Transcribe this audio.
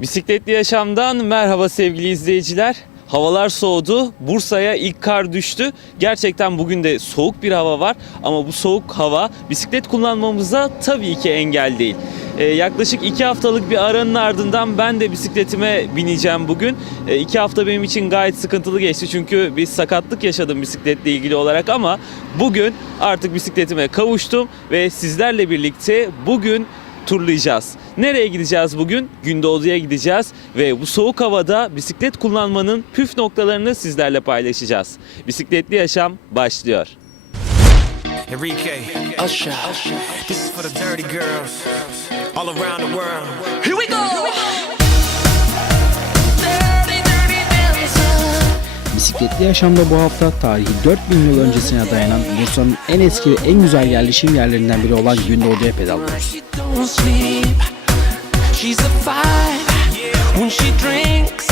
Bisikletli Yaşam'dan merhaba sevgili izleyiciler. Havalar soğudu. Bursa'ya ilk kar düştü. Gerçekten bugün de soğuk bir hava var ama bu soğuk hava bisiklet kullanmamıza tabii ki engel değil. Ee, yaklaşık iki haftalık bir aranın ardından ben de bisikletime bineceğim bugün. Ee, iki hafta benim için gayet sıkıntılı geçti çünkü bir sakatlık yaşadım bisikletle ilgili olarak ama bugün artık bisikletime kavuştum ve sizlerle birlikte bugün turlayacağız. Nereye gideceğiz bugün? Gündoğdu'ya gideceğiz ve bu soğuk havada bisiklet kullanmanın püf noktalarını sizlerle paylaşacağız. Bisikletli yaşam başlıyor. Enrique, Usher. this is for the dirty girls all around the world. Bisikletli yaşamda bu hafta tarihi 4000 yıl öncesine dayanan Bursa'nın en eski ve en güzel yerleşim yerlerinden biri olan Gündoğdu'ya pedallıyoruz. She's a five when she drinks,